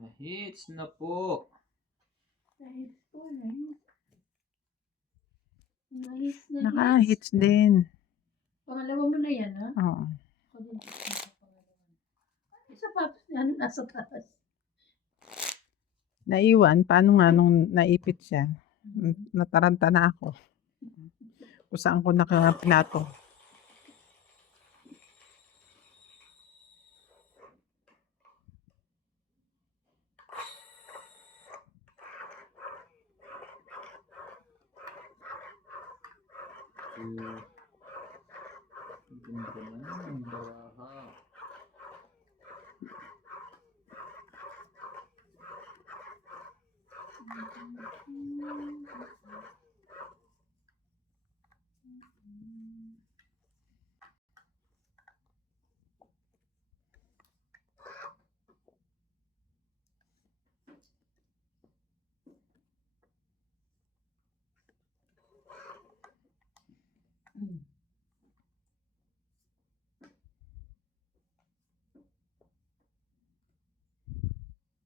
Na-hits na po. Na-hits po, na-hits. Na-hits, na-hits. Naka-hits din. Pangalawa mo na yan, ha? Oo. Ako din po sa pangalawa. Ay, sapatos niya, nasa taas. Naiwan. Paano nga nung naipit siya? Nataranta na ako. Kung saan ko nakapinato. Ganda naman ang baraha.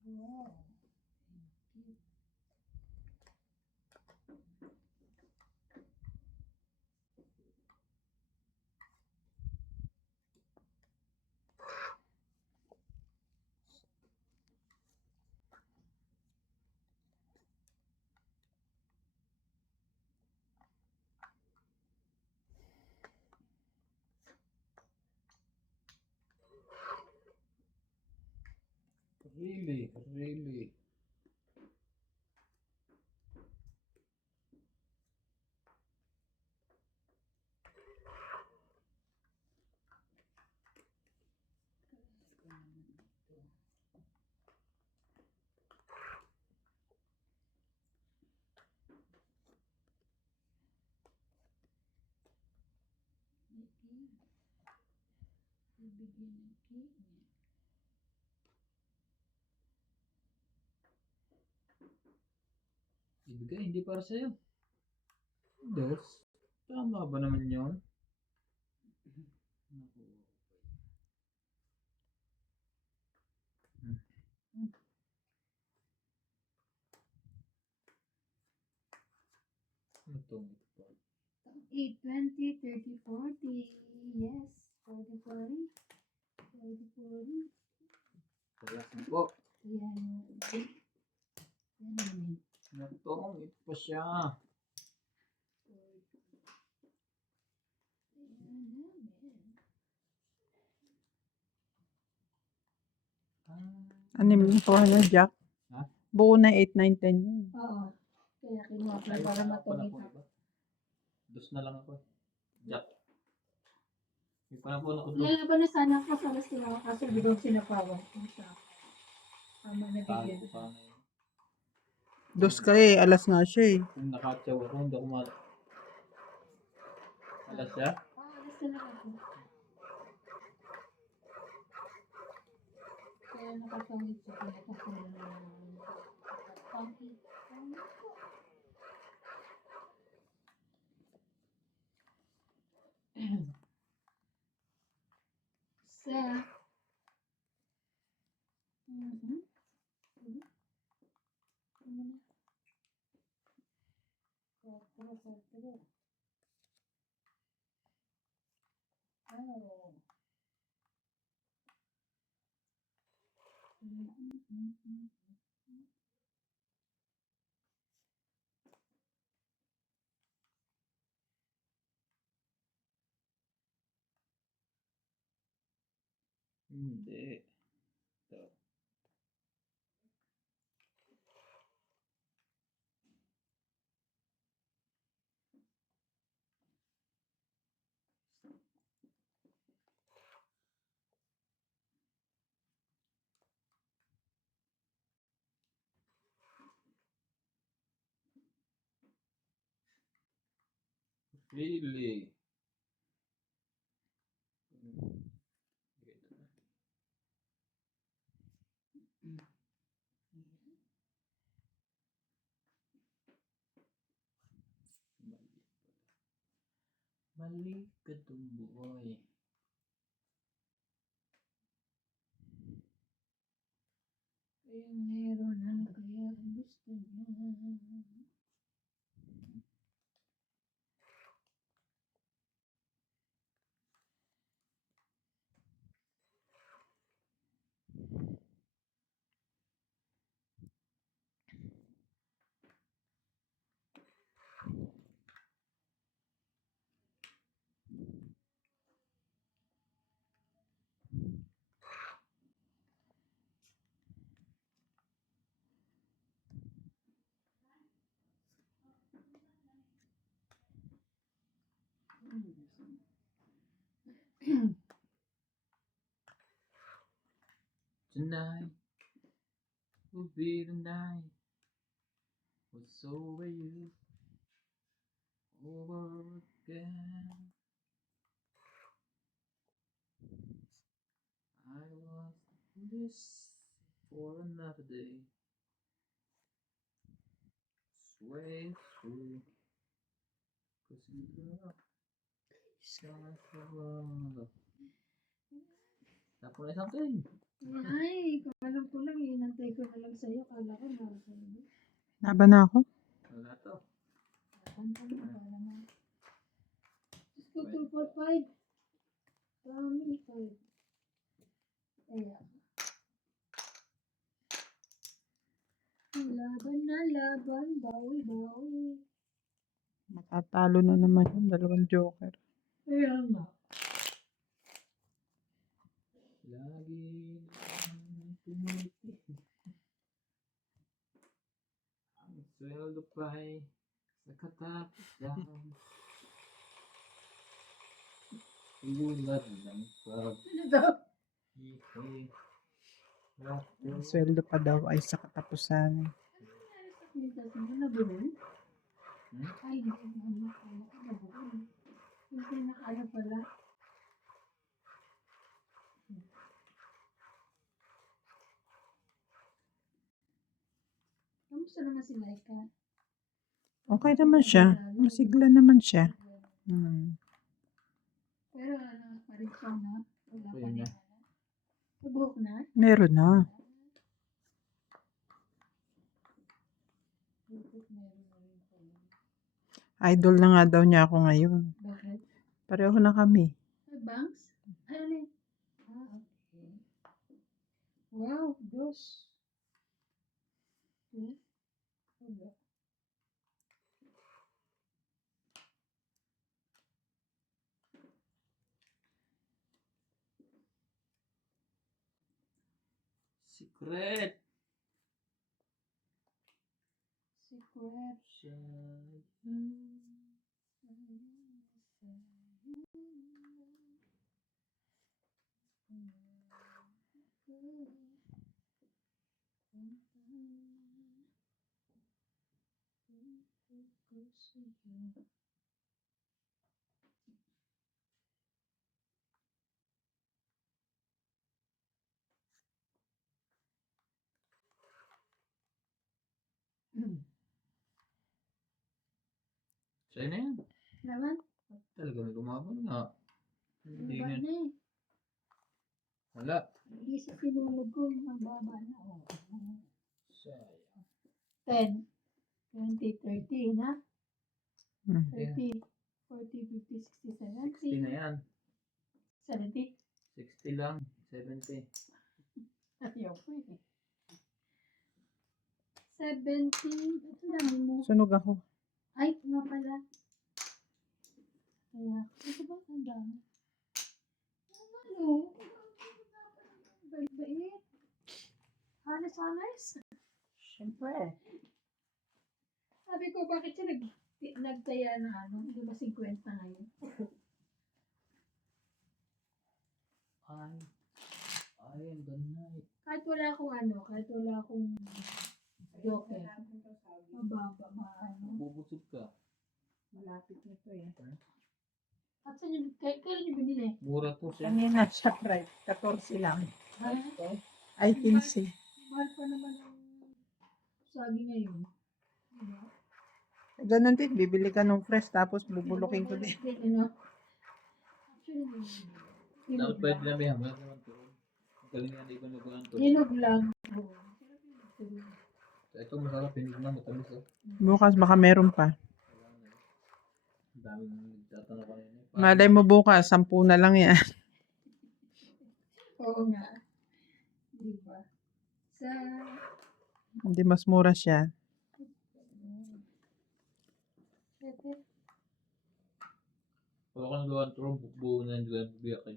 Wow. Really, really. Ibigay ng cake niya. Ibigay, hindi para sa'yo. Dos. Tama ba naman yun? Ano to? 8, 20, 30, 40. Yes. 40, 40. 40, 40. Palas na po. Yan. Yan naman. Natong, ito pa siya. Anim yung 400 jack. Ha? Buo na 8, 9, 10 yun. Oo. Kaya kinuha ko para matulita. Dos na lang ako. Jack. May pa na po ako dos. Lalaban na sana ako para sila kasi bigong sinapawan ko siya. Tama na Tago bigyan. ko pa ngayon. Dos ka eh. Alas nga siya eh. Kung nakatsaw ako, hindi ako alas siya? Alas na lang ako. Kaya nakatawid siya. Kaya nakatawid na lang. Pangit. Sa Hindi. Ito. Really? Mali ka tumboy. kayang meron? Ano kaya ang gusto niya? Tonight will be the night. What's over you? Over again. I was this for another day. Sway through. Cause you love. Tapos na something. Ay, alam ko lang, inantay ko na lang sa'yo. Kala ko na sa'yo. Laban na ako. Wala to. Kanta mo, para naman. Just go 2, 4, 5. Dami, 5. Kaya. Laban na laban, bawi, bawi. Matatalo na naman yung dalawang joker. Kaya nga. Lagi lang tumiti. Ang sweldo pa'y sa katapusan. Ulad ng Ano daw? pag-ibig. Ang sweldo pa daw ay sa katapusan. Pinitas mo, nabuhol? Hmm? Ay, hindi mo nabuhol. Hindi nakala pala. Kamusta naman si Laika? Okay naman siya. Masigla naman siya. Pero ano, pa rin siya na. Wala pa Ayun rin. na. Nabuhok na? Meron na. Buhok meron na rin pala. Idol na nga daw niya ako ngayon. Bakit? Pareho na kami. Ay, banks? Ay, alin? Ah, okay. Wow, dos. Hmm? Wala. Secret. Secret. Sa'yo na yan. Naman? Talaga may lumaban nga. Hindi Iba nga. na eh. Wala. Hindi sa sinulog ko, mababa na. Sayang. 10, 20, 30 na. Hmm. 30, 40, 50, 60, 60 na 70. yan. 70? 60 lang. 70. Ayaw ko eh. 70. Ito dami mo. Sunog ako. Ay, nga pala. Kaya, ito ba ang dami? Ano? Bait-bait. Honest. Siyempre. Sabi ko, bakit siya nagtaya na ano? Di ba 50 ngayon? Ay, ang ganay. Kahit wala akong joker. Mababa, maano. Bubusog ka. Malapit na to eh. At saan yung, kailan yung binili? Mura to siya. Kanina siya price. 14 lang. Ha? Ay, 15. Mahal pa naman ang sagi ngayon. Diba? Ganun din. Bibili ka ng fresh tapos bubulukin ko din. Ano? Actually, Dapat pwede lang yan. Wala naman to. Ang galing nga, di ko nagawa to. hinog lang. Ito masarap, hindi na matamis oh. Bukas baka meron pa. Ang daming nagtatanong kanina. Malay mo bukas, 10 na lang yan. Oo nga. Diba? Sa... Hindi mas mura siya. Pwede. Wala ko nagawa ng turong buo na hindi ko bibiyakin.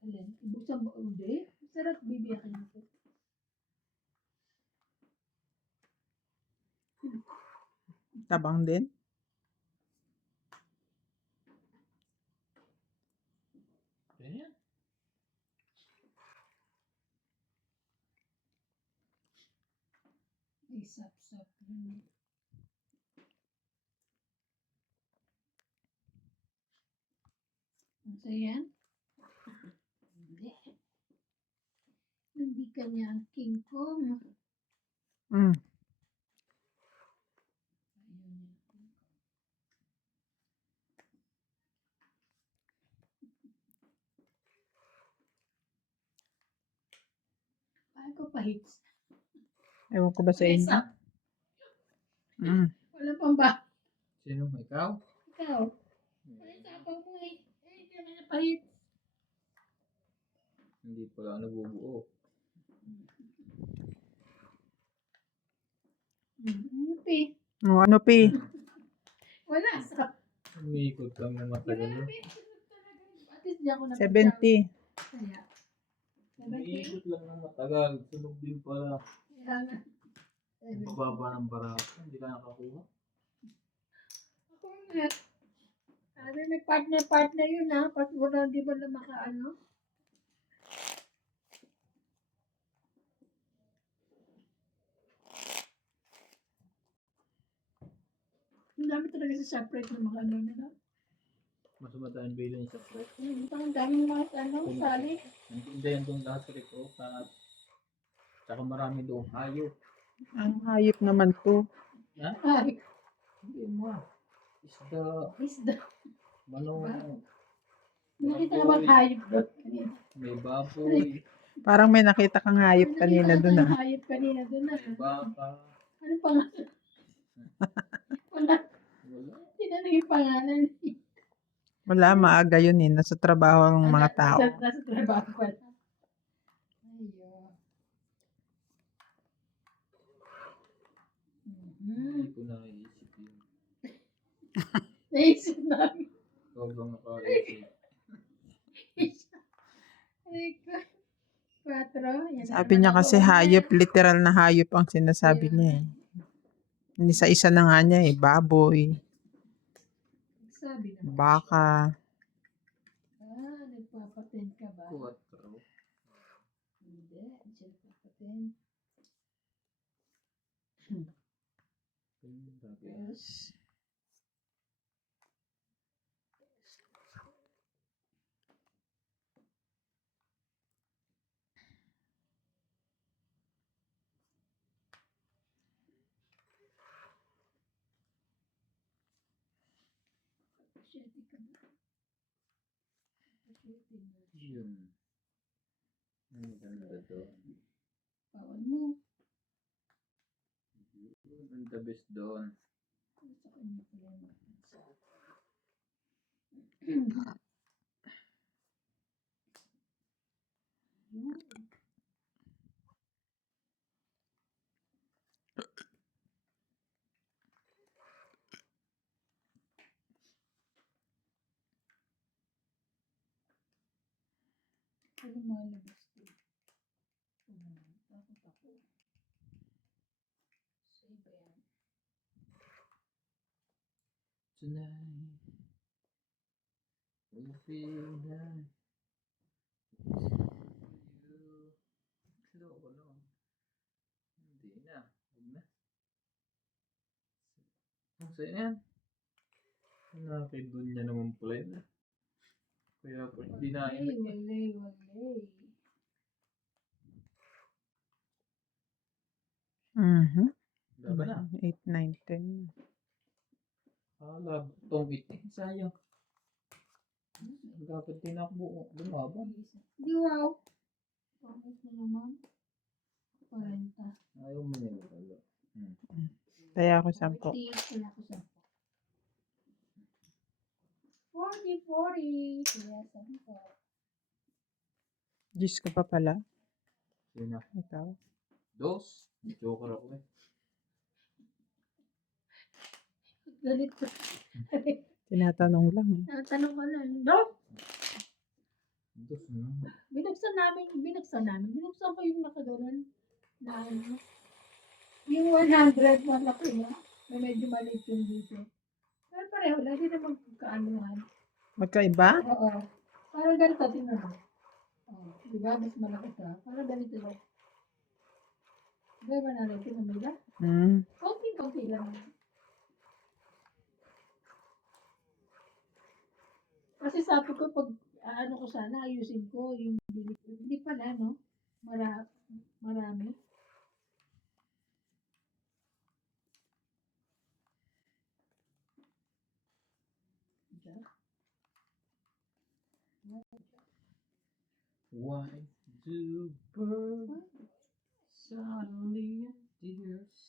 Alin? Buksan ba? Hindi. Sarap bibiyakin ito. Tabang din. Ganyan. Ay, sap-sap. Ano yan? Hindi. Hindi kanya ang King Kong. Mm. Ayun yan. Ay ko pahits. Ewan ko ba sa inyo? Sap. Mm. Wala pang ba? Sino? Ikaw? Ikaw. Ay, sapang mo eh. Eh, hindi naman na pahits. Hindi pala ako nabubuo. Pi. O, ano, Pi? Wala. Sap. Umiikot kang na matagal Wala, yun. Pi. At least di ako 70. Kaya. Umiikot lang ng matagal. Sunog din pala. Kaya nga. Ang bababa ng barato. Hindi ka nakakuha. Ako nga. Sabi may partner yun ha. Pag wala di ba na makaano? Ang dami talaga sa separate na mga ano na. Mas matayang bilhin sa price. Ang daming mga ano, sali. Nandiyan doon lahat sa Rico. Tsaka marami doon. Hayop. Ang hayop naman to. Ha? Ay, Hindi mo. Isda. isda. Manong. Nakita ka bang hayop doon kanina? May baboy. Parang may nakita kang hayop kanina Nakita dun ka ah. ng hayop kanina doon na. May baka. Ano pangalan? Wala. Wala. Tinanong yung pangalan. Wala, maaga yun eh. Nasa trabaho ang mga tao. Nasa trabaho ko. Ayo. Hindi ko naisip yun. Naisip namin. Ikaw bang nakaisip? Ay ko. 4. Yan, Sabi niya kasi hayop, literal na hayop ang sinasabi niya eh. Hindi sa isa na nga niya eh. Baboy, Sabi naman. baka. Nagpapatent ka ba? 4. Hindi. Hindi siya nagpapatent. Yes. Pasyente ka ba? Pasyente mo. Yun. Ang ganda doon. Bawal mo. Ang the best doon. Sa kanya pala yung mapansa. Yun. Ano malabas ko? Takot ako. Sa iba yan. Tonight. We feel that. You. Slow ko lang. Hindi na. Huwag na. Ang sa'yo yan. Nakakidun niya naman pala yun. Kaya po, hindi na Walay. Mhm. Laban na. 8, 9, 10. Tong itin. Sayang. Dapat din ako lumaban. Di wow. Pangit na naman. 40. Ayaw mo nila. Wala. Kaya ako 10. 40, wala ko 10. 40. Kaya 10. Diyos ka pa pala. Sino? Ikaw. Dos. Joker ako eh. Galit ko. Tinatanong lang eh. Tanong ko lang. No? Dos na. Binuksan namin. Binuksan ko yung nakagalan. Na ano. Yung 100, malaki na. May medyo maliit yung dito. Pero pareho lang. Hindi naman kaanuhan. Magkaiba? Oo. Parang ganito. Tingnan mo. Oh, di ba? Mas malaki ka. Parang ganito lang. Diba ba natin? Tingnan mo ba? Konti lang. Kasi sabi ko, pag ano ko sana, ayusin ko yung bili ko. Hindi pala, no? Marami. Diyan. Why do birds suddenly appears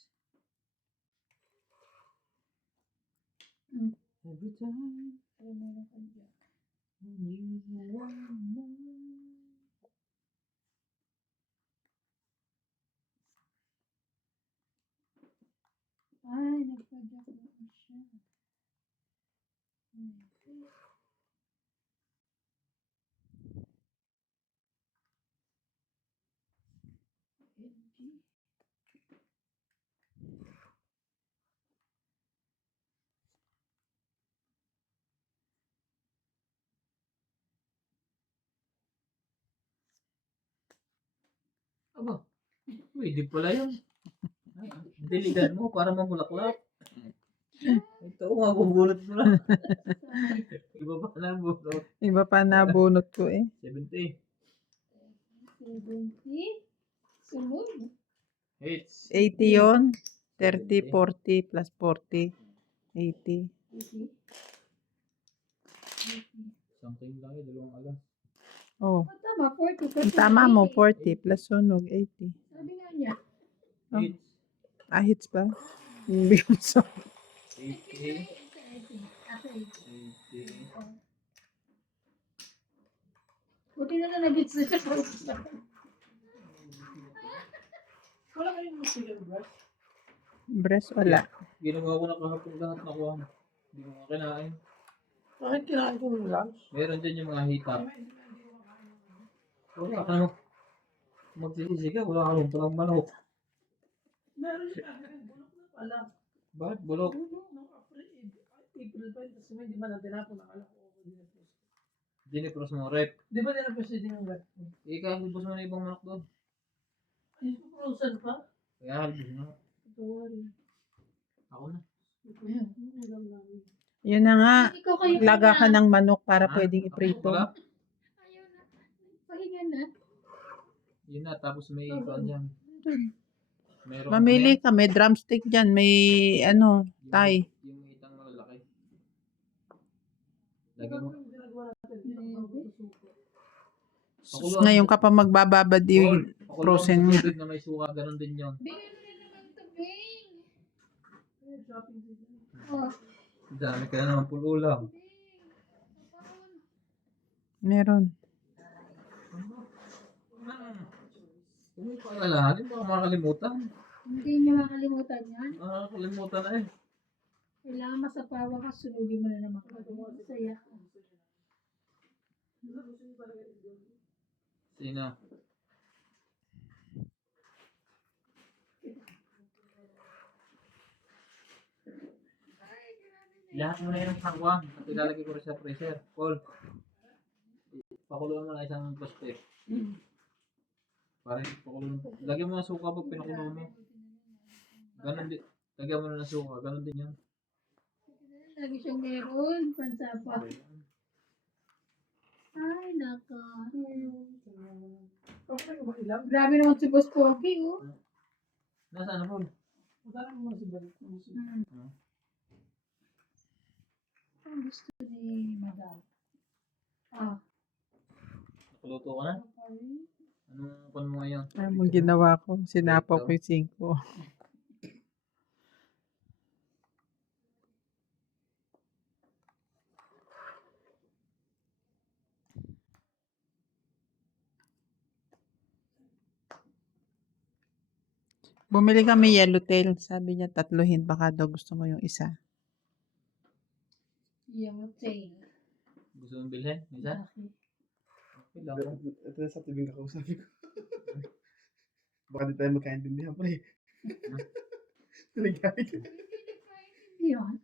Mm. every time Pero meron ka dyan. you wanna? Ay, nagpa-jack na ko siya. LG. Aba, pwede pala yun. Diligan mo para mamulaklak. Ito, mabubulot mo na. Iba pa na bulot. Iba pa nabunot ko eh. 70. 70. Sunod. Hits. 80 yon. 30, 40 plus 40. 80. 80. Something lang yun, dalawang alas. Oh. Tama, 40. Ang tama mo, 40 plus sunog, 80. Sabi nga niya. Oh. Hits. Ah, hits ba? Hindi ko sa... 80. Ako 80. 80. Buti na nag-hits na siya. Wala kayong musical brush? Breast, wala. Ginawa ko na kahapon lahat nakuha na. Hindi ko nga kinain. Bakit kinain ko ng lunch? Meron din yung mga hita. Wala ka na. Magsisisi ka, wala ka nung palang manok. Meron siya. Bulok na pala. Bakit bulok? Bulok ng April 5. Tapos hindi man natin ako nakala ko. Dinipros mo, rep. Di ba nila proceed yung wet? Ika, halbos mo na ibang manok doon. Ay, frozen pa? Kaya halbos mo. Ito worry. Ako na. Ayan, ulam namin. Yun na nga. Ikaw kayo Laga ka ng manok para Ha? pwedeng Ako iprito. wala. Ayaw na. Pahinga na. Yun na, tapos may iba dyan. Meron Mamili ka, may drumstick dyan, may ano, yung, tay. yung itang malalaki. Lagi mo. Yung ginagawa natin, ito suko. Ngayon ka pa magbababad yung frozen mo. mo. Tubig na may suka, ganun din yun. Bigyan mo na naman ito, Bing. Ayan, shopping din. Oh, Dami ka na naman pululang. Meron. Kung may pangalahanin, baka makakalimutan. hindi niya makalimutan yan. Makakalimutan na eh. Kailangan masapawa ka, sunugin mo na naman. Masaya ka. Sino? Lahat mo na yun ang sangwang at ilalagay ko rin sa freezer. Paul, pakuluan mo na isang plastic. Para pakulun. Lagyan mo ng suka pag pinakulo mo. Ganon din. Lagyan mo na ng suka. Ganon din yan. Lagi siyang meron, pansapa. Ay, naka. Okay, ba ilang? Grabe naman si Boss Pogi, oh. Nasaan na Paul? Magkano mo si Bal? Ang gusto ni Madam. Ah. Nakuluto ka na? Anong kon mo ngayon? Ano ginawa ko? Sinapaw ko yung 5. Bumili kami yellowtail. Sabi niya, tatluhin. Baka daw gusto mo yung isa. Yung tail. Gusto mong bilhin? Minsan? Bakit? Okay lang. Ito na sa tibing kakausapin ko. Baka di tayo magkaintindihan, pre. Nagkakit. Yun.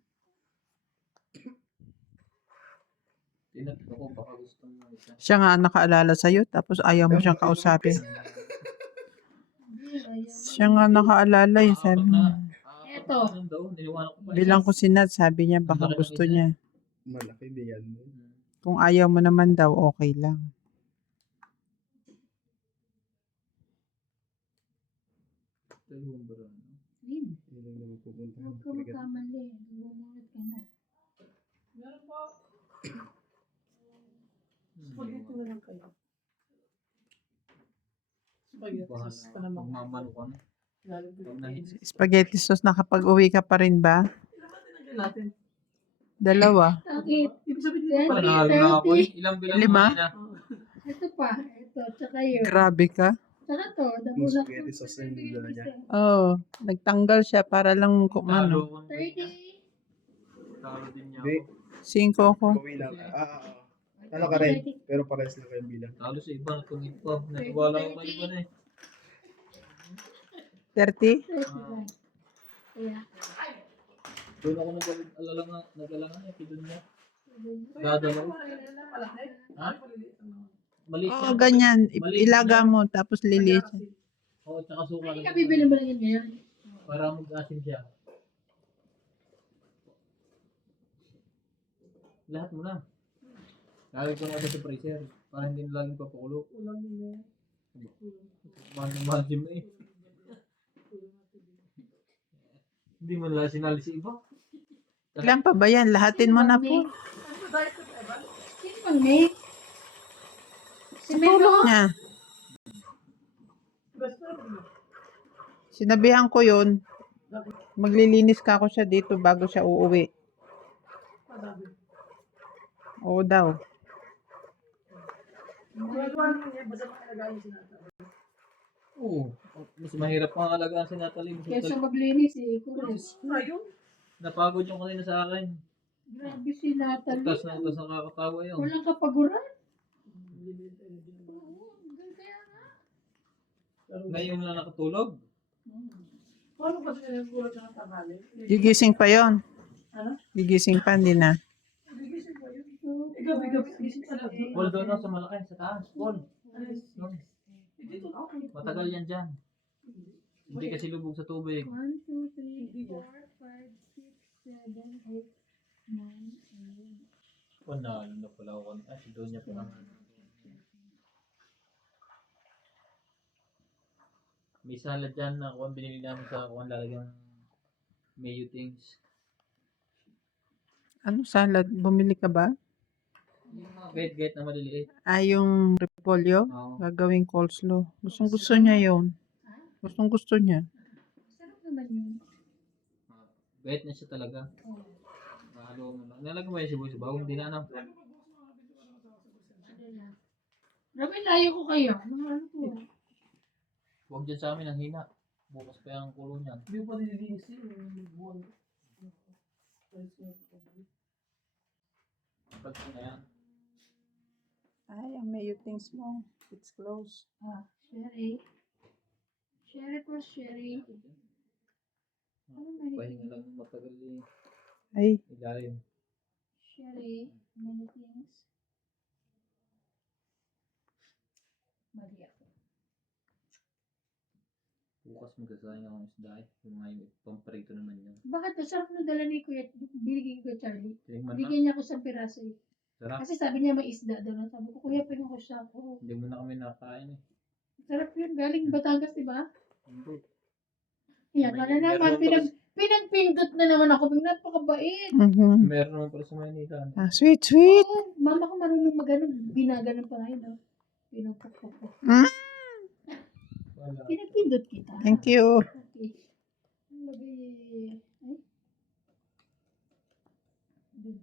Tinatlo ko baka gusto mo isa. Siya nga ang nakaalala sa'yo, tapos ayaw mo siyang kausapin. Hindi, ayan. Siya nga nakaalala eh, sabi niya. Eto. Daw, niliwanag ko pa. Bilang ko si Nat, sabi niya baka Ang laki ng gusto isa. niya. Malaki din yan. Kung ayaw mo naman daw, okay lang. Dalawang bara. Lin, Yun lang naman pupunta. huwag ka magkamali. Bumunod ka na. Meron po. Spaghetti na lang kayo. Spaghetti Bahala. sauce pa naman. Magmamano ka na. Galing Pag Pilipinas. nahit. Spaghetti sauce, nakapag-uwi ka pa rin ba? Ilan ba tinanggal natin? 2. Bakit? Ibig sabihin Then, dito pala. Panalo na ako eh. Ilang bilang 5? mo na? Ito pa. Ito. Tsaka yun. Grabe ka. Tsaka to. Yung spaghetti sauce na yung dala niya. Oo, nagtanggal siya para lang Talo kumano. ko. 30. Talo din niya Hindi. ako. 5 ako. Bawi lang. Ano ka rin? Pero pares na kayong bilang. Talo sa iba. Natungit pa. Natiwala ko kay iba na eh. 30? 30. Kaya. Doon ako nag-alangan eh. Doon niya. Dadalo. Ha? Maliit Oo, yan. ganyan. Maliit Ilaga yan. mo, tapos lilit. Oo, tsaka suka. Ay, kabibili mo lang yun ngayon. Para mag-asin siya. Lahat mo na. Lagi ko na sa freezer. Para hindi na laging papakulo. Ulam din yan. Mahal mo eh. Hindi mo nila sinali si iba. Ilan pa ba yan? Lahatin mo na po. Ano ba diet ko ba? Sino pang Nick? Si Tulog Melo? niya. Basta ano? Sinabihan ko yun. Maglilinis ka ako siya dito bago siya uuwi. Madami. Oo daw. Ginagawa naman niya, basta makalagayin si Nata. Oo. Mas mahirap pang alagaan si Natalie. Kesa maglinis eh. Correct. Ayun. Napagod yung kanina sa akin. Grabe si Natalie. Utas na nakakatawa yun. Walang kapaguran. Oo, kaya nga. Ngayon na nakatulog. Paano kasi nagkulat ng tanghali? Gigising pa yon. Ano? Gigising pa, hindi na. Gigising pa yun. Gabi-gabi, gising ka na. Paul doon no, sa malaki, sa taas. Paul. Doon. Dito ako. Matagal yan dyan. Hindi kasi lubog sa tubig. 1, 2, 3, 4, 5, 6, 7, 8, 9, 10. Panalo na pala ako. Ay, si Donya pa lang. May salad dyan na kung binili namin sa kung lalagyan mayo things. Ano salad? Bumili ka ba? Gate na maliliit. Yung repolyo? Oo. Gagawing coleslaw. Gustong gusto niya yon. Gustong gusto niya. Sarap naman yun. Gate na siya talaga. Mahalo mo lang. Nalagyan mo yung sibuyas ba? Hindi na ano. Grabe, layo ko kayo. Ano po? Huwag dyan sa amin ang hina. Bukas pa yung kulo niyan. Hindi pa nililinis yun. Buwan. Pag na yan. Ay, ang mayo things mo. It's close. Sherry. Sherry po, Sherry. Ano meron? Pahinga lang matagal eh. Ay, Ilalim. Sherry. Many things. Mali ako. Bukas magkasayang akong isda eh. Yung ngayon, pamprito naman yun. Bakit? Masarap na dala ni Kuya. Binigay ko kay Charlie. Tingnan na. Bigyan niya ako sa piraso eh. Sarap. Kasi sabi niya may isda daw. Sabi ko, Kuya, pwede ko siya. Oo. Hindi mo na kami nakain eh. Sarap yun. Galing Batangas, di ba? Hindi. Yan, wala naman. Pinagpindot na naman ako. Napakabait. Meron naman pala sa Maynila. Ah, sweet, sweet. Oo, mama ko marunong magano, binaganon pa ngayon, no? Pinagpapapap. Mm. Wala. Pinapindot kita. Thank you. Okay. Ang lagay, ay. Dun.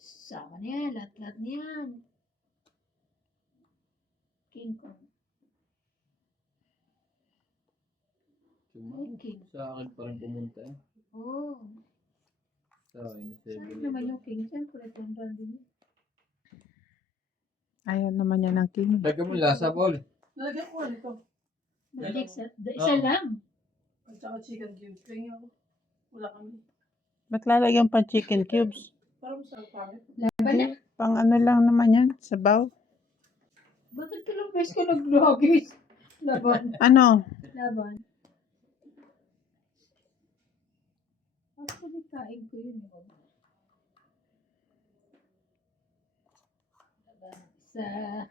Sama na yan, lahat-lahat niyan. King Kong. Suma- Okay. Sa akin pa rin pumunta eh. Oh. Sa akin, Saan naman yung king? Siyempre, tanda din yun. Ayaw naman niya ng king. Lagyan mo lasa, Paul. Nalagyan ko ito. Magic set. Isa lang. At saka chicken cubes. Kaya nga, wala kami. Ba't lalagyan pa chicken cubes? Parang masarap pangit. Laban na. Pang ano lang naman yan, sabaw. Bakit ilang beses ko nag-logis? Laban. Ano? Laban. Actually, kain ko yun. Laban. Isa.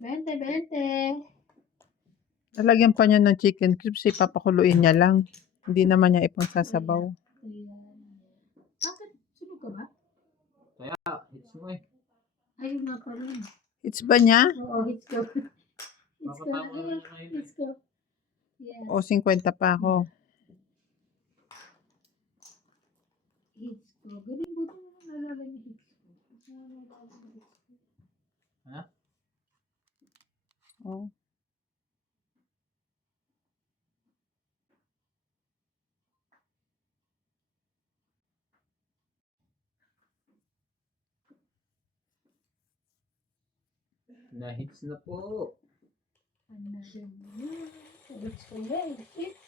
20. Lalagyan pa niya ng chicken cubes, papakuluin niya lang. Hindi naman niya ipangsasabaw. Ayan. Bakit? Sunog ka ba? Kaya, hits mo eh. Ayun nga pa rin. It's ba niya? Oo, hits ko. Hits ko. Makatama na Ayun, ngayon. hits ko. Yeah. O 50 pa ako. Hits ko. Galing buti mo nalala niya hits ko. Nalala niya hits ko. Ha? Oh. Na-hits na po. Another one. Let's go away. Hits.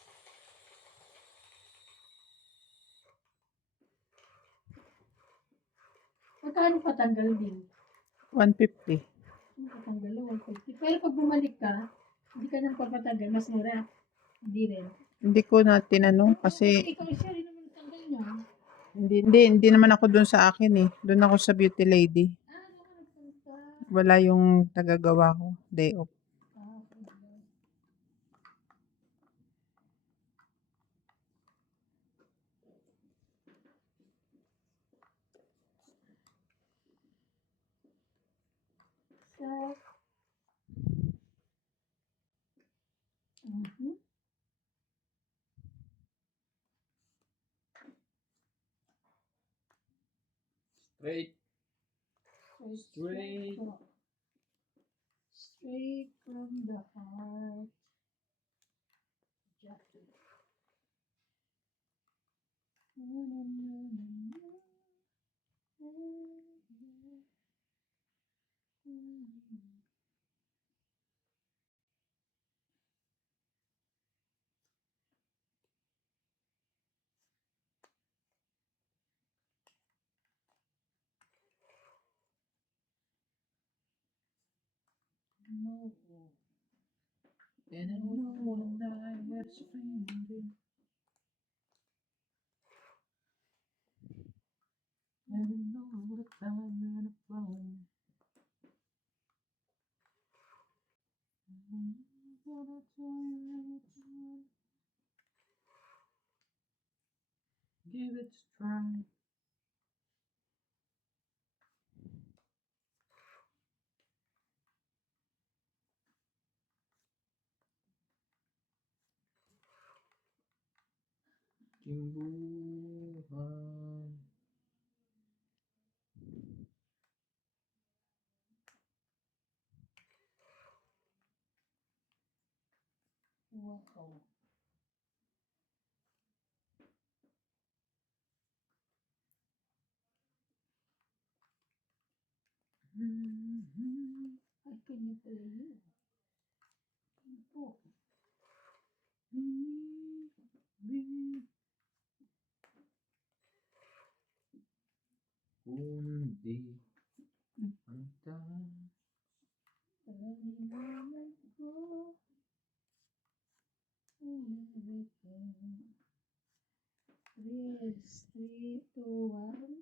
Magkano patanggal din? 150. Patanggal 150. Pero pag bumalik ka, hindi ka nang papatanggal. Mas mura. Hindi rin. Hindi ko na tinanong kasi Ikaw siya rin naman tanggal niya. hindi naman ako doon sa akin eh. Doon ako sa beauty lady. Naman nagpunta. Wala yung tagagawa ko. Day off. Okay. Sa Mhm. Straight. Straight. Straight from the heart. Jackie. Na, na, na, na, na. No. And I know when I was finding. And I know the time when I found. Give it a try. Kimbuhan. Wow. How can you play you? Oh. Kundi ang tahan. Paliwanag ko everything. 3, 2, 1.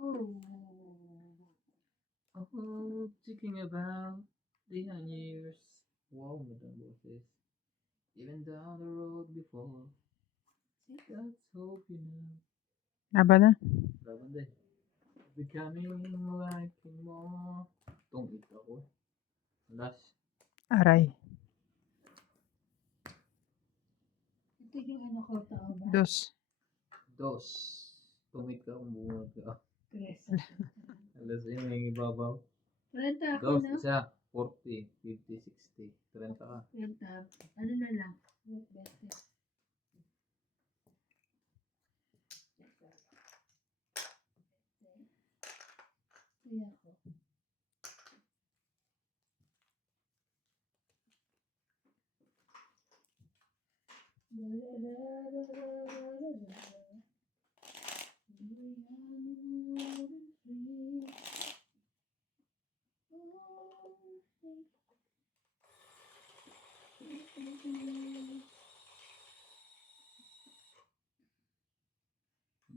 Oh. Oh, thinking about the young years. Wow, madam boses. Even down the road before. Let's hope you know. Aba na. Laban din. Becoming like mo. Tungit ako. Last. Aray. Ito yung ano ko, tao ba? Dos. Dos. Tungit ka kung bumulot ka. Tres. Alas yun, may ibabaw. 30 ako, Dos, no? isa. 40, 50, 60. 30 ka. 30. Ano na lang? 20. Kaya ako.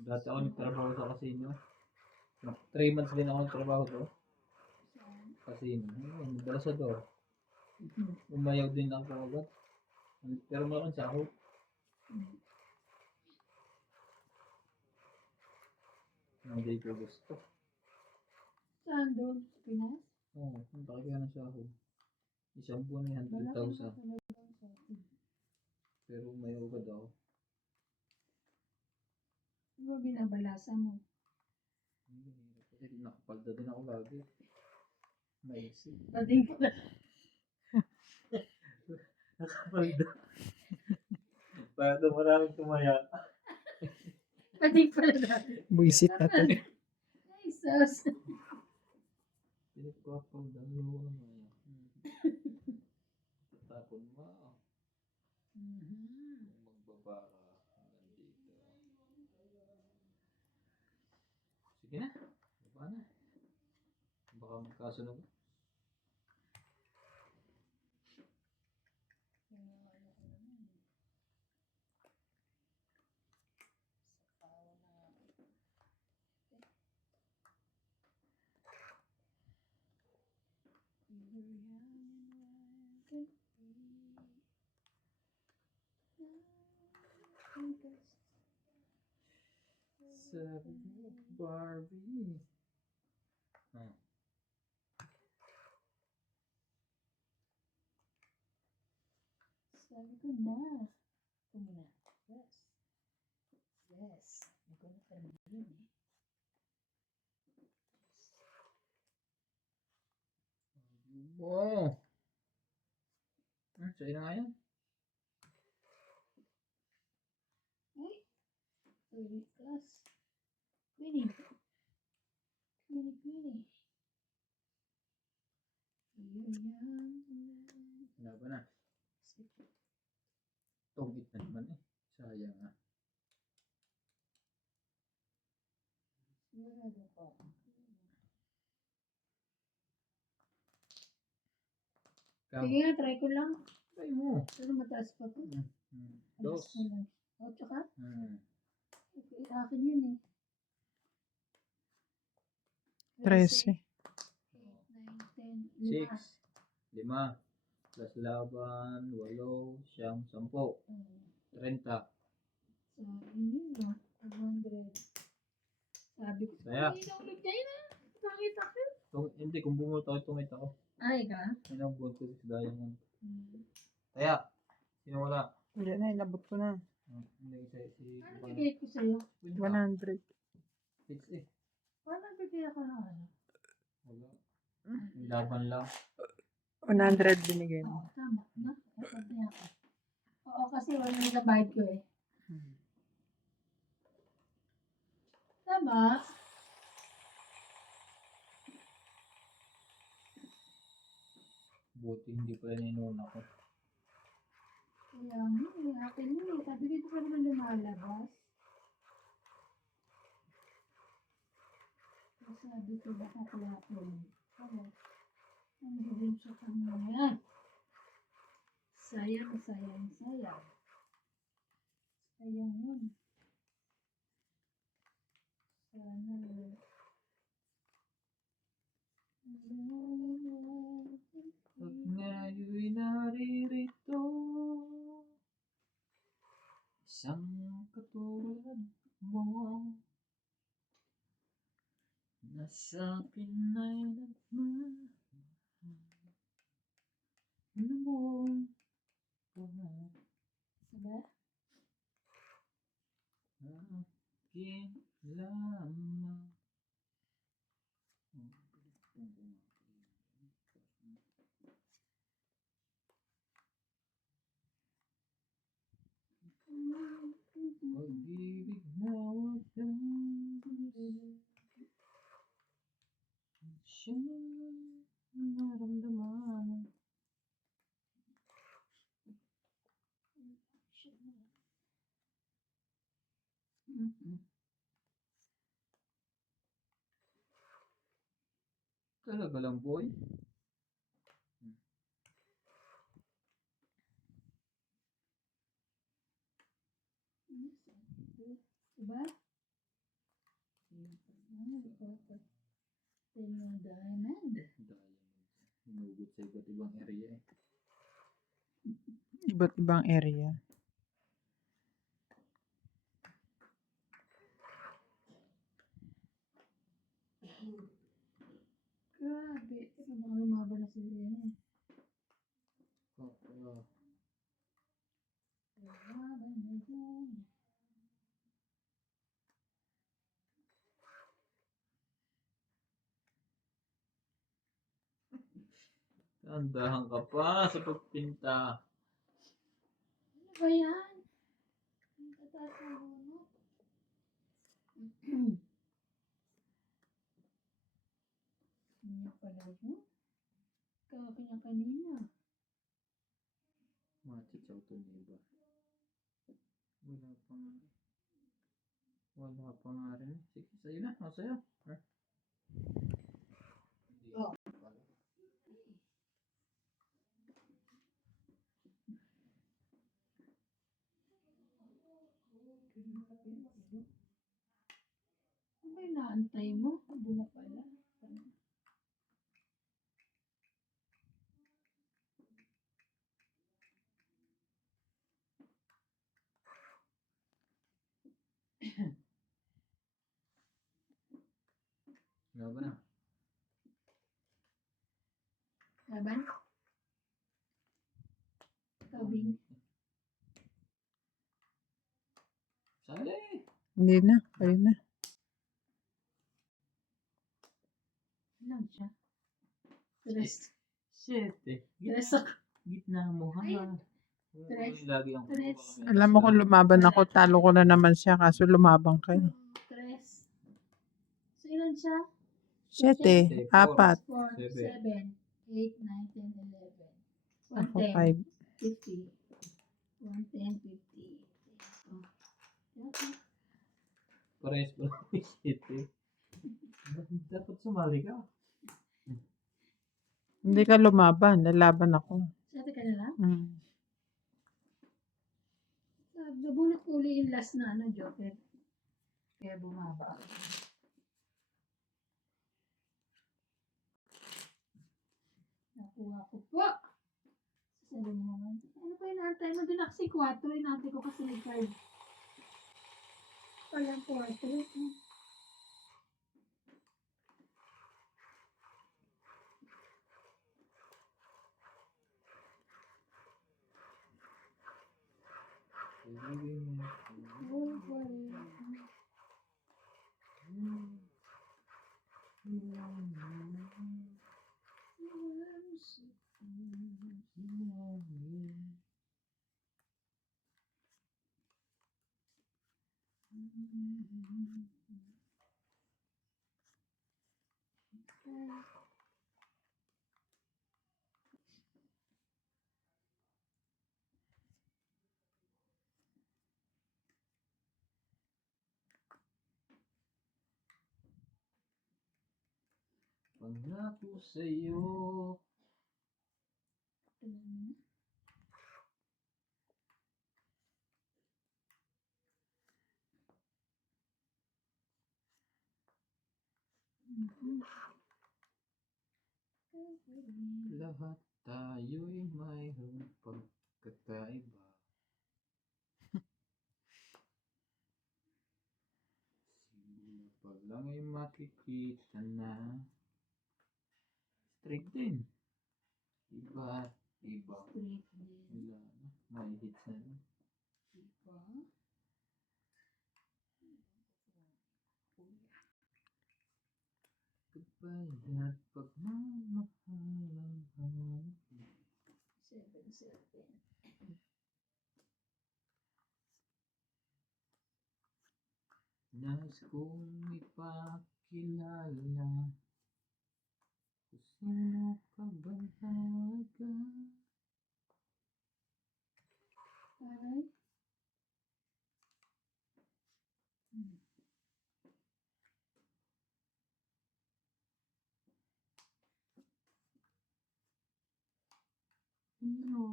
Dati ako nagtrabaho sa casino. 3 months din ako nagtrabaho to. Casino. Ayun, Balasador. Umayaw din ako agad. Pero meron sahod. Hindi ko gusto. Saan doon? Sa Pinas? Oo, ang laki ka ng sahod. Isang buwan ay Malaki na 100,000. talagang sa atin. Pero umayaw ka daw. Ano ba binabalasa mo? Kasi nakapalda din ako lagi. Maisip. Bading pala. Nakapalda. Para daw maraming tumaya. Bading pala natin. Buisit na to. Ay, sus. Pinagpapalda. Ano ko naman. Tapon mo. Magbabara. Hanggang dito. Sige na. Baba na. Baka magkasunog. Sabi mo, Barbie. Sabi ko na. Ito na. Yes. Yes. Hindi ko na sabihin eh. Wow. Sa'yo na nga yan. Ay. Very class. Queenie. Queenie, Queenie. Laban na. Tungit na naman eh. Sayang ah. Sigurado ko. Ikaw. Sige nga, try ko lang. Try mo. Pero mataas pa to. Dos. Alas na lang. O, tsaka? Hmm. Akin yun eh. 13. 9, 10, 6. 5. Plus laban. 8. Siyam. 10. 30. So, yun na. 100. Sabi ko, Saya. hindi na ulit kayo na. Bakit ako? Hindi, kung bumulot ako, tungit ako. Ay, ka? Yan ang buwan ko sa diamond. Kaya, sino wala? Hindi na, inabot ko na. Hindi si... Ano bigay ko sa'yo? 100. 6 eh. Paano bigay ako ng ano? Wala. May laban lang. 100 binigay mo. Oo, tama. Na? Dapat niya ako. Oo, kasi wala nang nabayad ko eh. Tama. Buti hindi pala ninuna ko. Kaya nga, akin yun eh. Sabi ko, ito pa naman lumalabas. Kaya sabi ko, baka kaya ko. Oo. Ang gawin sa kanya. Sayang, sayang, sayang. Sayang yun. Sana. Pag ngayon'y naririto, isang Sa akin ay nagmamahal. Ano mo? Diba? Akin lamang. Pag-ibig na wagas siyang naramdaman. Talaga lang, boy. Diba? Tingnan diamond. Hinugot sa iba't ibang area eh. Iba't ibang area. Grabe. Baka lumaban na sila yan eh. Lumaban na yan. Tandahan ka pa sa pagpinta. Ano ba yan? Ang tataas ng ulo. Hindi pala yun. Kakanya kanina. Machichaw to niba. Wala pa nga rin. Sige, sa'yo na. O, sa'yo. Ha? Hindi. Oh. Ano ba yung naantay mo? Doon na pala. Ano ba na? Laban? Tabing. Sali! Hindi na. Ayun na. Ilan siya? Tres. Shit eh. Tres ako. Gitna mo ha. Tres. Lagi ang Tres. Alam mo kung lumaban ako, talo ko na naman siya kaso lumabang ka eh. Tres. So, ilan siya? 7, 4. 4, 7, 8, 9, 10, 11. Ako 110, 5. 50. 110, 50. Oh. Okay. Pares pa lang shit eh. Dapat sumali ka. Hindi ka lumaban, lalaban ako. Sabi ka na lang? Mm. Nabunot ko uli yung last na joker. Kaya bumaba. Nakuha ko po. Sasabi mo naman. Ano pa yung naantay mo? Doon kasi 4. Inaantay ko kasi may 5. Walang 4. Pangako sa'yo. Lahat tayo'y mayroong pagkakaiba. Simula pa Wala ngayong makikita na straight din. Iba, iba. Straight din. Wala na. May hits na lang. Diba? Kapaya't pagmamahal ang 7-7. nais kong ipakilala kung sino ka ba talaga. Ay. Sino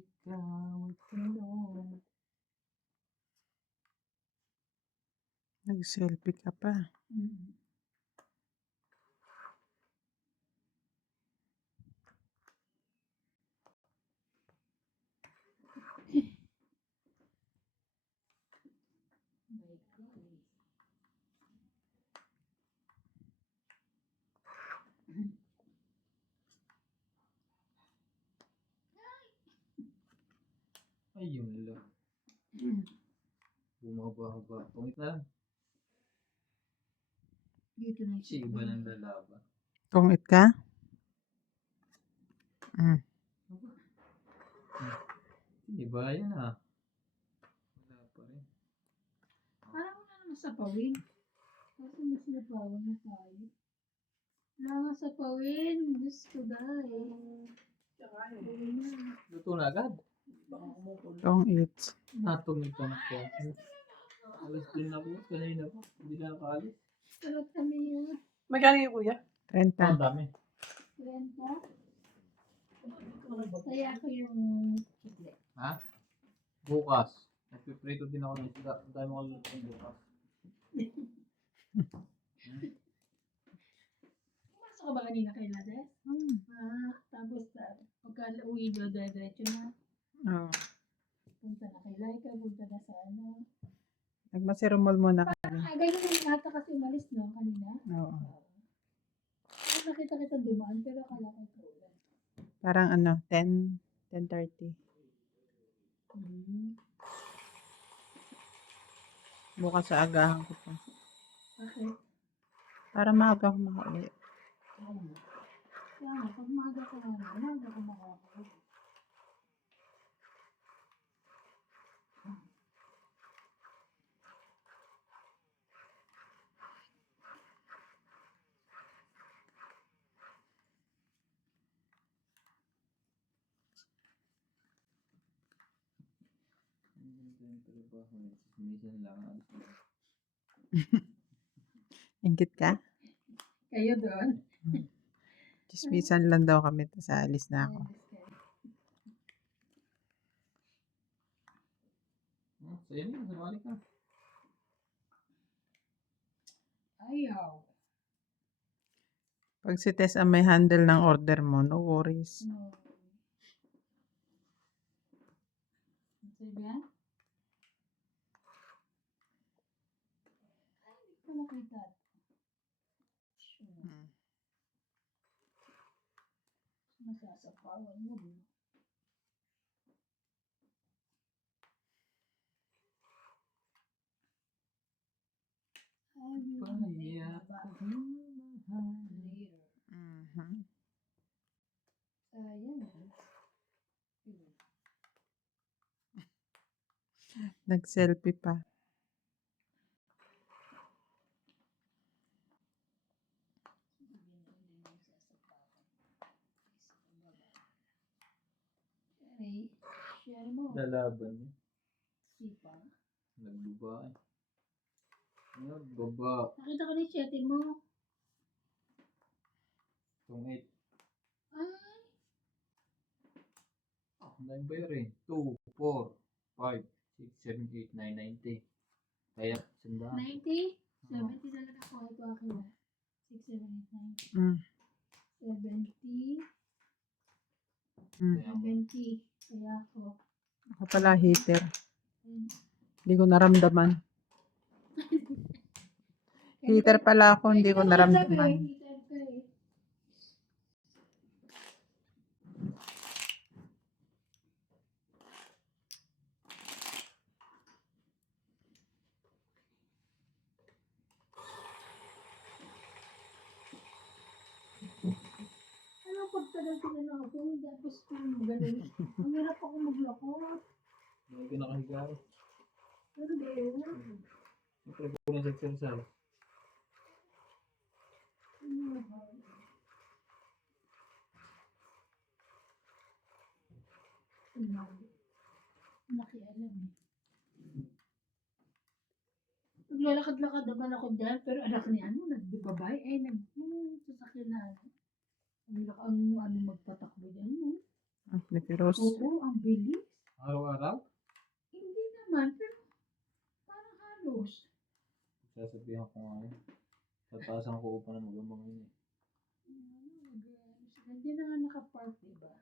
ikaw ay tanong. Nag-selfie ka pa. Mm. My God. Ayun lang. Bumaba-haba. Pungit na lang. Dito na Si iba ng lalaban. Tungit ka? Mm. Iba yan ah. Wala pa rin. Parang wala naman sa pawin. Kasi may sinapawan na tayo. Wala nga sa pawin. Diyos ko dahil. Tsaka yun. Pawin na. Luto na agad. Baka kumukul. Tungit. Natungit ka na po. Alis din ako. Kanina pa. Hindi na nakaalis. Sarap kami yun. Magkano yung kuya? 30. Ang dami. Renta. Kaya ako yung chikle. Ha? Bukas. Nagpiprito din ako ng isda. Ang dami ko luto bukas. Pumasok ka ba kanina kay Lades? Hmm. Tapos pagka uwi doon, diretso na. Oh. Punta na kay Laika, punta na sa ano. Nagmasirumol muna ka. Parang ganyan yung ata kasi umalis, no, kanina. Oo. Parang nakita kita dumaan, pero akala ko ikaw ulan. Parang ano, 10, 10:30. Bukas sa agahan ko pa. Bakit? Para maaga ako makauwi. Kaya nga, pag maaga ka nga, maaga ka makakauwi. Minsan lang. Ingit ka? Kayo doon? Chismisan lang daw kami. Tapos aalis na ako. Sa'yo na. Sumali ka. Ayaw. Pag si Tess ang may handle ng order mo, no worries. No. Sabi yan? Ay, hindi ko nakita. Sure. Masasapawan mo din. I will make Kaya about pagmamahal. later. Mhm. Ayan. Nag-selfie pa. Okay. Share mo. Lalaban niya. Sipa. Nagbaba eh. Nagbaba. Nakita ko na yung shete mo. Tungit. Ay. Ang dami ba yun eh? 2, 4, 5, 6, 7, 8, 9, 90. Kaya, sanda. 90? 70 talaga ko. Ito akin na. 6, 7, 8, 9. Mm. 70. Mm. 70. Kaya ako. Ako pala hater. Ayun. Hindi ko naramdaman. Heater pala ako, hindi ko naramdaman. Heater ka eh. Ano pagtagal tinanong ako, tapos kung ganun, ang hirap ako maglakot. Hindi ka nakahiga. Pero ba yun? Siyempre, kulang sa exercise. Nakialam eh. Naglalakad-lakad naman ako dyan, pero anak niya, ano, nagbibabay, yung sasakyan na, ang ano magpatakbo dyan, no? Amplifiros. Oo, ang bilis. Araw-araw, Hindi naman, pero parang halos. sasabihan ko nga yun. Tatasan ko upang na magambang yun eh. Nandiyan na nga nakapark, diba?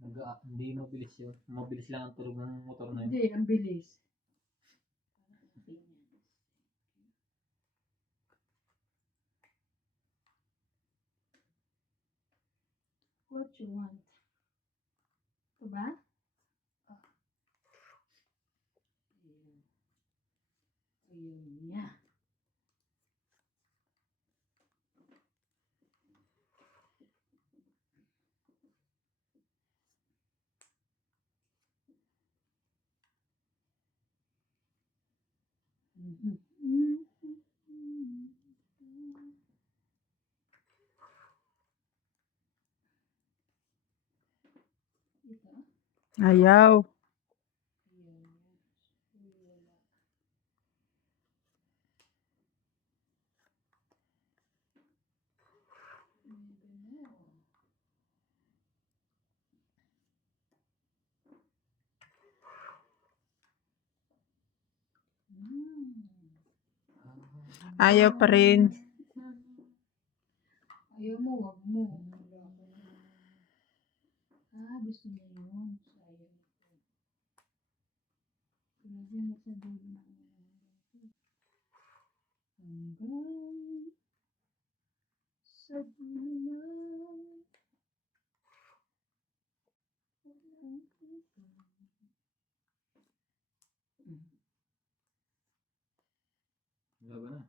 Hindi mabilis yun. Mabilis lang ang tulog ng motor na yun. Hindi, ang bilis. What you want? Ito ba? Ah. Ayan. Ayun niya. Ito? Ayaw. Ayan. Wala. Ayaw pa rin. Ayaw mo, wag mo. Gusto niya yun. So, ayaw ko. Grabe mo sa dulo na hanggang sa dulo na walang iba. Wala ba na?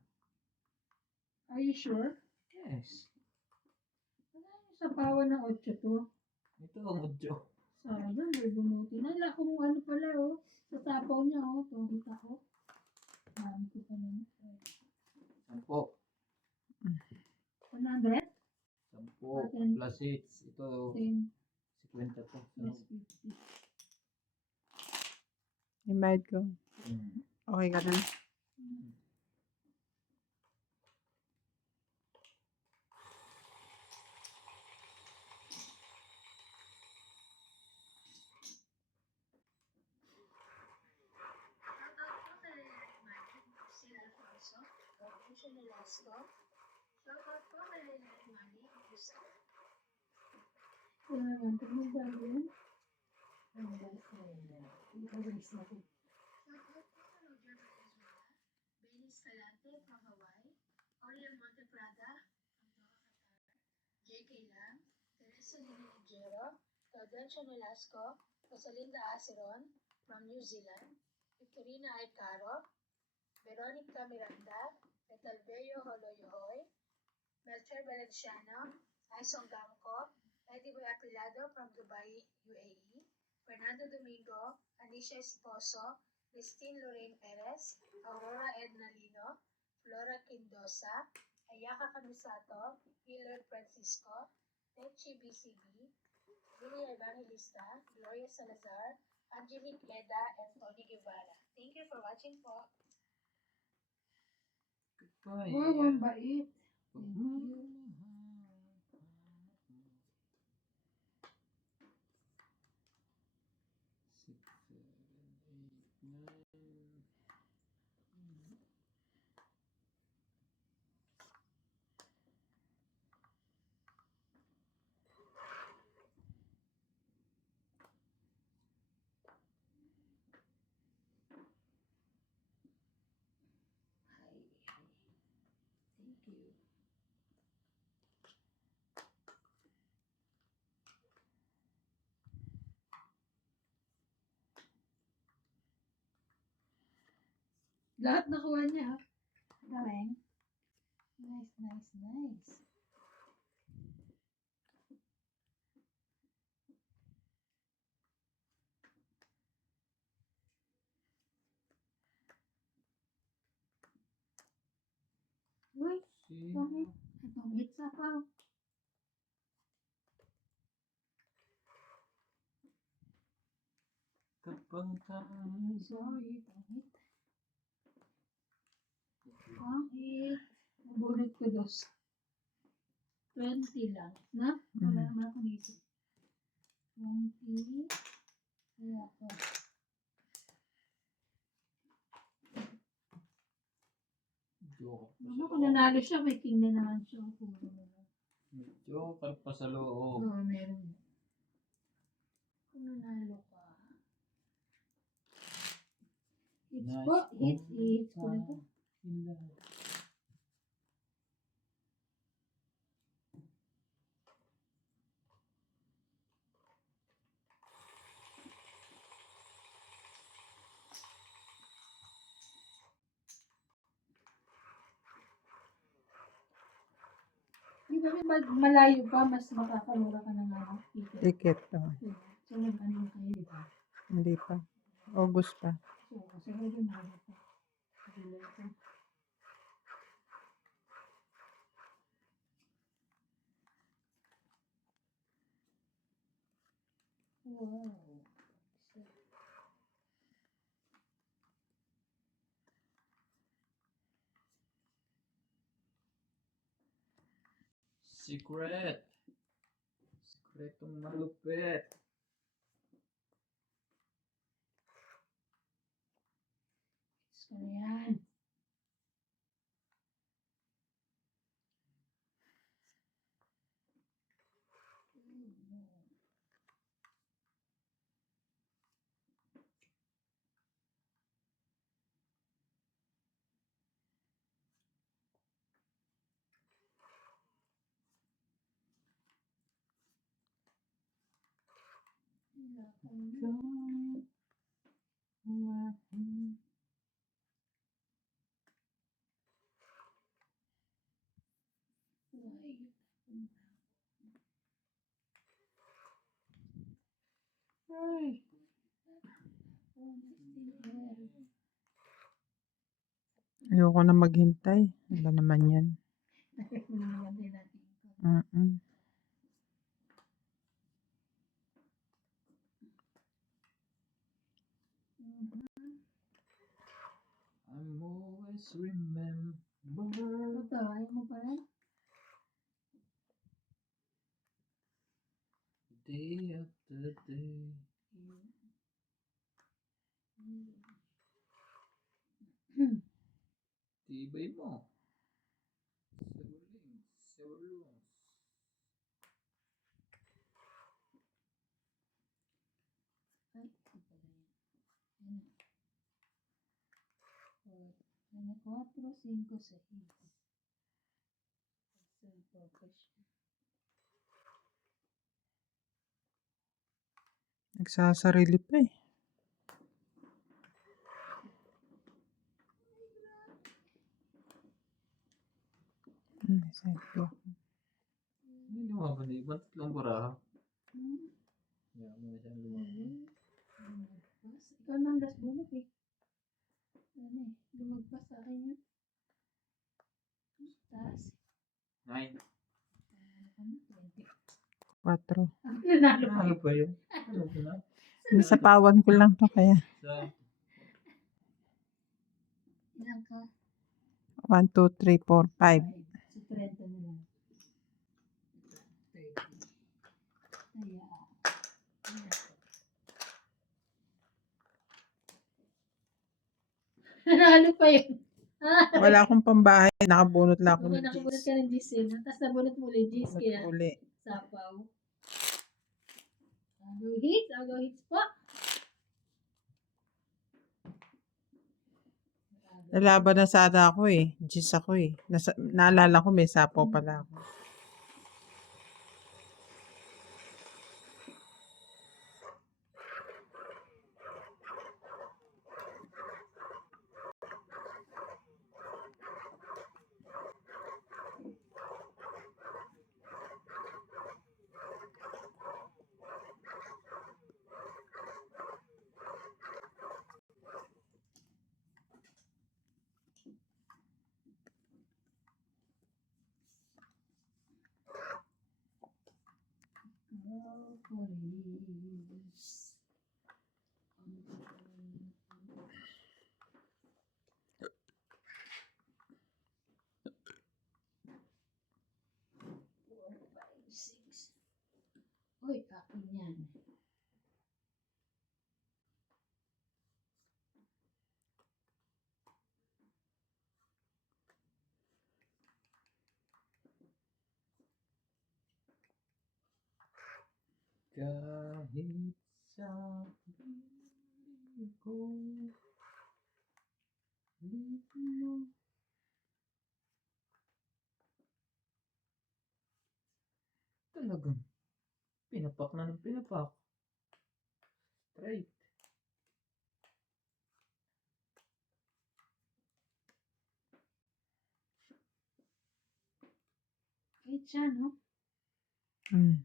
Are you sure? Yes. Wala yung sapawan ng 8 to. Ito ang audio. Sayang, may bunutin. Nala kung ano pala, oh. Sa sapaw niya, oh. Tugit ako. Dami ko pa naman. 10. 100? 10 plus 6. Ito, 10 50 to. plus 50. Invite ko. Hmm. Okay ka na? Kaya naman, ito mo ba yun? JK Lam, Teresa Linigero, Gaudencio Nolasco, Rosalinda Aceron from New Zealand, Victorina Aicaro, Veronica Miranda, Metalbeo Holoyohoy, Melcher Valenciano, Aison Gamco, Eddie Boy Apilado from Dubai, UAE, Fernando Domingo, Anisha Esposo, Christine Lorraine Perez, Aurora Edna Lino, Flora Quindosa, Ayaka Camisato, Hillard Francisco, Techi BCB, Julia Evangelista, Gloria Salazar, Angelique Eda, and Tony Guevara. Thank you for watching po. Goodbye. Wow, ang bait. Thank you. Six, 7, 8, 9. Lahat nakuha niya. Galing. Nice, nice, nice. Uy, bakit? Itong hitsa pa. Kapag tayo. Sorry, pangit. Pangit. Nabunod ko dos. 20 lang. Na? Wala naman ako dito. 20. Kaya ako. Joker pa Mama, sa kung loob. nanalo siya, may king na naman siya. Puro na lang. Joker pa sa loob. Oo, meron. Kung nanalo ka. Hits Nice. po. Hits. Hits ko na to. Hila. Di ba may malayo pa, mas makakalura ka ng ano, ticket. Ticket. Oh. Diba? So, nag-ano kayo, di ba? Hindi pa. August pa. So, kasi medyo mahal pa. Pagulay ko. Wow. Secret. Sekretong malupit. Hits ko na yan. Ay. Ayoko na maghintay. Ano ba naman yan? Naman din natin. Mm-mm. I'm always remember Ito, ayaw mo pa rin? day after day. Tibay mo. Seruling. Serulungs. Ay, ito pala yun. Ayan. Ano, 4, 5, 6. Nagsasarili pa eh. Selfie ako. Hindi lumaban eh. Ba't tatlong baraha? Hmm? Yeah, mo na siyang lumaban. Lumagpas. Ikaw na ang last bunot eh. Ano eh, lumagpas sa akin yun. Taas. 9. Ano, 20. 4. Ang nanalo pa Ano yun. ba yun? Ano ba na? Nasapawan ko lang to kaya. Sa Ilan ka? 1, 2, 3, 4, 5. So, 30 na lang. 30. Kaya, nanalo pa yun. Wala akong pambahay. Nakabunot lang ako Kung ng nakabunot G's. ka ng G's eh. Tapos nabunot mo ulit G's Bunot kaya uli. sapaw. Agaw hits. Agaw hits po. Nalaban na sana ako eh. G's ako eh. Naalala ko may sapaw pala ako. Memories. 4, 5, 6. Uy, akin yan. Kahit sa piling ko, di mo talagang pinapak na ng pinapak. Right. Kahit siya, no? Mm.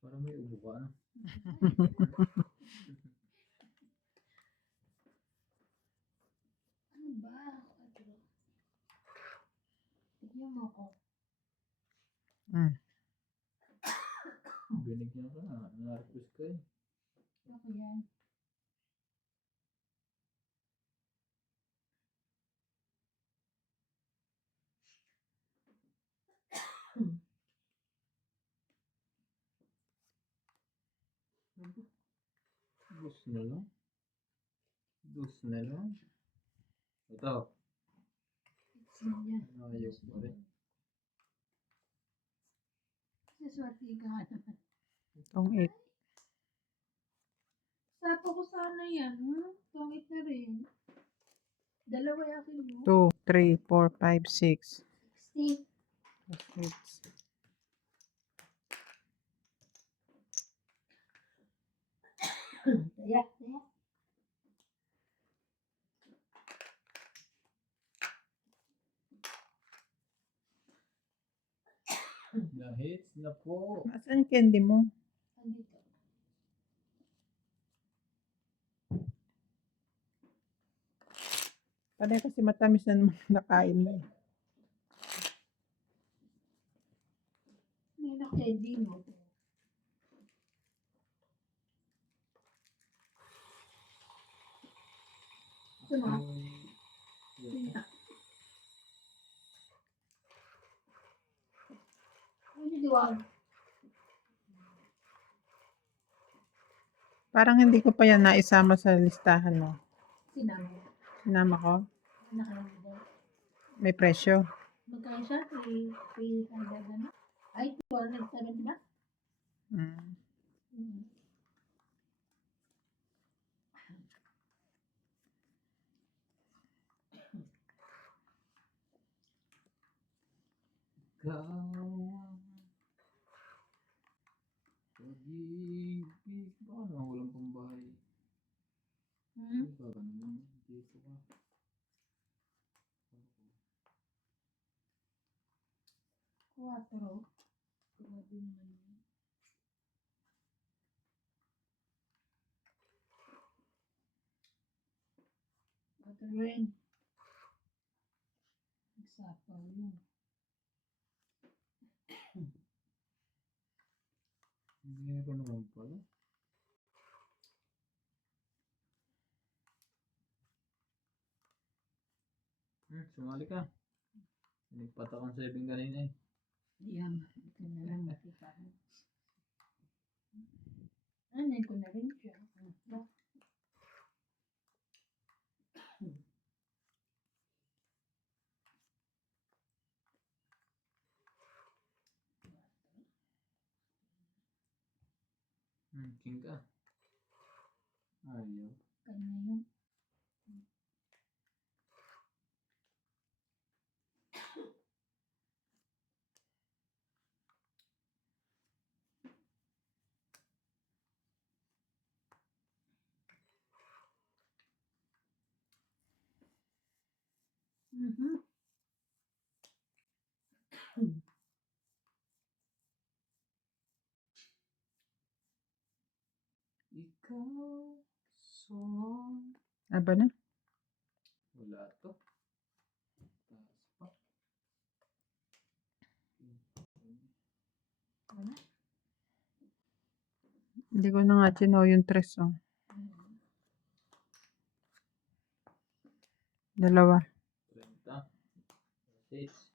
Parang may ubo ka na. Ano ba? Quadro. Tignan mo ko. Mm. Binigyan ka na. Na-request ka eh. Ako yan. Gusto na lang. Gusto na lang. Ito. Sino yan? Ayok pa rin. Kasi swerte ka nga naman. Itong 8. Sapo ko sana yan, hmm? Tungit na rin. Dalawa yakin mo. 2, 3, 4, 5, 6. 60. 6. Daya, daya. Na-hits na po. Nasaan yung candy mo? Andito. Panay kasi matamis na naman nakain mo. Eh. May na-candy mo. Ito na. Ano diwag? Parang hindi ko pa yan naisama sa listahan mo. Sinama. Sinama ko. Nakalagay. May presyo. Magkano siya? 300 na? Ay, 270 na? Mm. Ikaw pag-ibig. Baka naman walang pambahay. Baka naman dito ka. 4. Grabe naman yun. Ito rin. Nagsapaw yun. Meron naman pala. Sumali ka. Nagpatak ang 7 kanina eh. Yan. Ito na lang makita mo. Anay ko na rin siya. Ba? King ka. Ayaw. Kanya yun. Aba na? Wala to. Taas pa. Hindi ko na nga chino yung tres, oh. Dalawa. 30. 6.